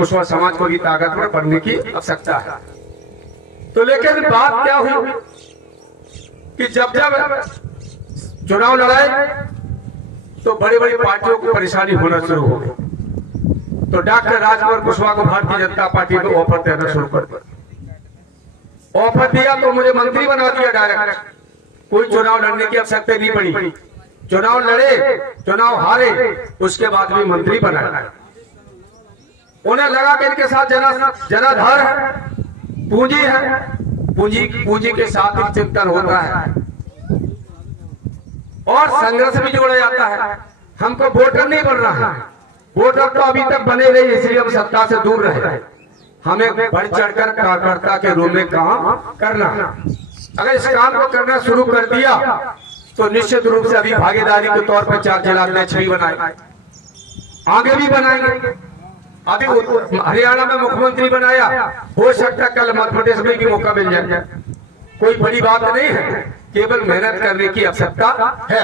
कुशवाहा समाज को भी ताकतवर बनने की आवश्यकता है। तो लेकिन बात क्या हुई कि जब जब चुनाव लड़ाए तो बड़ी बड़ी पार्टियों को परेशानी होना शुरू हो गई। तो डॉक्टर राजकुमार कुशवाहा को भारतीय जनता पार्टी को ऑफर देना शुरू कर दिया। ऑफर दिया तो मुझे मंत्री बना दिया डायरेक्ट। कोई चुनाव लड़ने की आवश्यकता नहीं पड़ी। चुनाव लड़े, चुनाव हारे, उसके बाद भी मंत्री बनाया। उन्हें लगा कि इनके साथ जनाधार है, पूंजी है, पूंजी के साथ ही चिंतन होता है और संघर्ष भी जोड़ा जाता है। हमको वोटर नहीं बन रहा है, वोटर तो अभी तक बने रहे, इसलिए हम सत्ता से दूर रहे। हमें बढ़ चढ़कर कार्यकर्ता के रूप में काम करना। अगर इस काम को करना शुरू कर दिया तो निश्चित रूप से अभी भागीदारी के तौर पर 4 जिला अध्यक्ष भी बनाए, आगे भी बनाएंगे। अभी हरियाणा में मुख्यमंत्री बनाया, हो सकता है कल मध्य प्रदेश में भी मौका मिल जाए। कोई बड़ी बात नहीं है, केवल मेहनत करने की आवश्यकता है।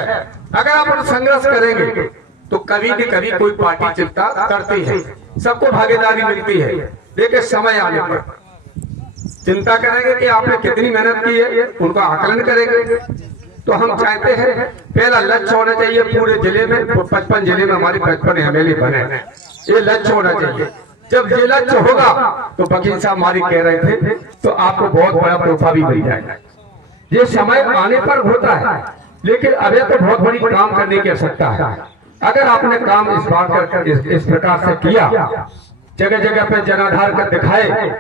अगर आप संघर्ष करेंगे तो कभी न कभी कोई पार्टी चिंता करती है, सबको भागीदारी मिलती है। देखिए समय आने पर चिंता करेंगे कि आपने कितनी मेहनत की है, उनका आकलन करेंगे। तो हम चाहते हैं पहला लक्ष्य होना चाहिए पूरे जिले में, 55 जिले में हमारे 55 एमएलए बने हैं, ये लक्ष्य होना चाहिए। जब ये लक्ष्य होगा तो वकील साहब हमारी कह रहे थे तो आपको बहुत बड़ा तोहफा भी मिल जाएगा। ये समय आने पर होता है, लेकिन अभी तो बहुत बड़ी काम करने की आवश्यकता है। अगर आपने काम इस बार इस प्रकार से किया, जगह जगह पे जनाधार कर दिखाए,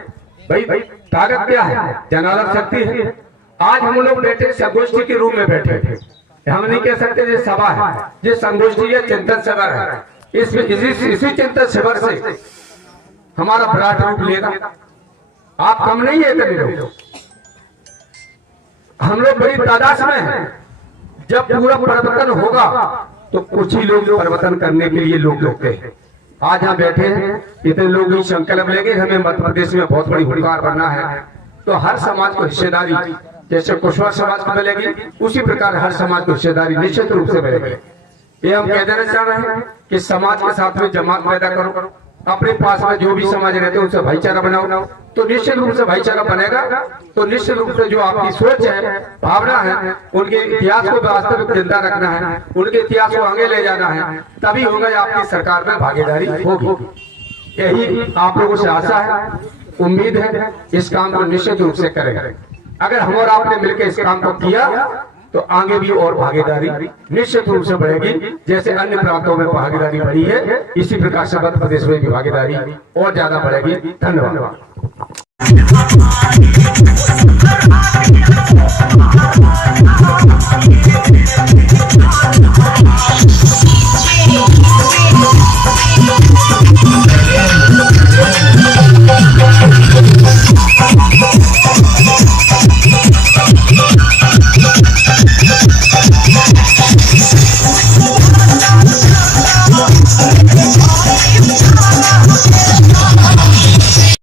भाई ताकत क्या है, जनाधार शक्ति है। आज हम लोग बैठे संगोष्ठी के रूप में बैठे थे, हम नहीं कह सकते ये सभा है, ये संगोष्ठी है, चिंतन शिविर है। इसी चिंतन शिविर से हमारा विराट रूप लेगा। आप कम नहीं है कभी लोग, हम लोग बड़ी तादाद में हैं। जब पूरा परिवर्तन होगा तो कुछ ही लोग परिवर्तन करने के लिए लोग होते हैं। आज हम बैठे हैं, इतने लोग ही संकल्प लेंगे हमें मध्य प्रदेश में बहुत बड़ी हुनकार बनना है। तो हर समाज को हिस्सेदारी, जैसे कुशवाहा समाज को मिलेगी, उसी प्रकार हर समाज को हिस्सेदारी निश्चित रूप से मिलेगी। ये हम कह देना चाह रहे हैं कि समाज के साथ में जमात पैदा करो, अपने पास में जो भी समाज रहते हैं उनसे भाईचारा बनाओ, तो निश्चित रूप से भाईचारा बनेगा। तो निश्चित रूप से जो आपकी सोच है, भावना है, उनके इतिहास को वास्तविक जिंदा रखना है, उनके इतिहास को आगे ले जाना है, तभी होगा आपकी सरकार में भागीदारी होगी। यही आप लोगों से आशा है, उम्मीद है, इस काम को निश्चित रूप से करेंगे। अगर हम और आपने मिलकर इस काम को किया तो आगे भी और भागीदारी निश्चित रूप से बढ़ेगी। जैसे अन्य प्रांतों में भागीदारी बढ़ी है, इसी प्रकार से मध्य प्रदेश में भी भागीदारी और ज्यादा बढ़ेगी। धन्यवाद।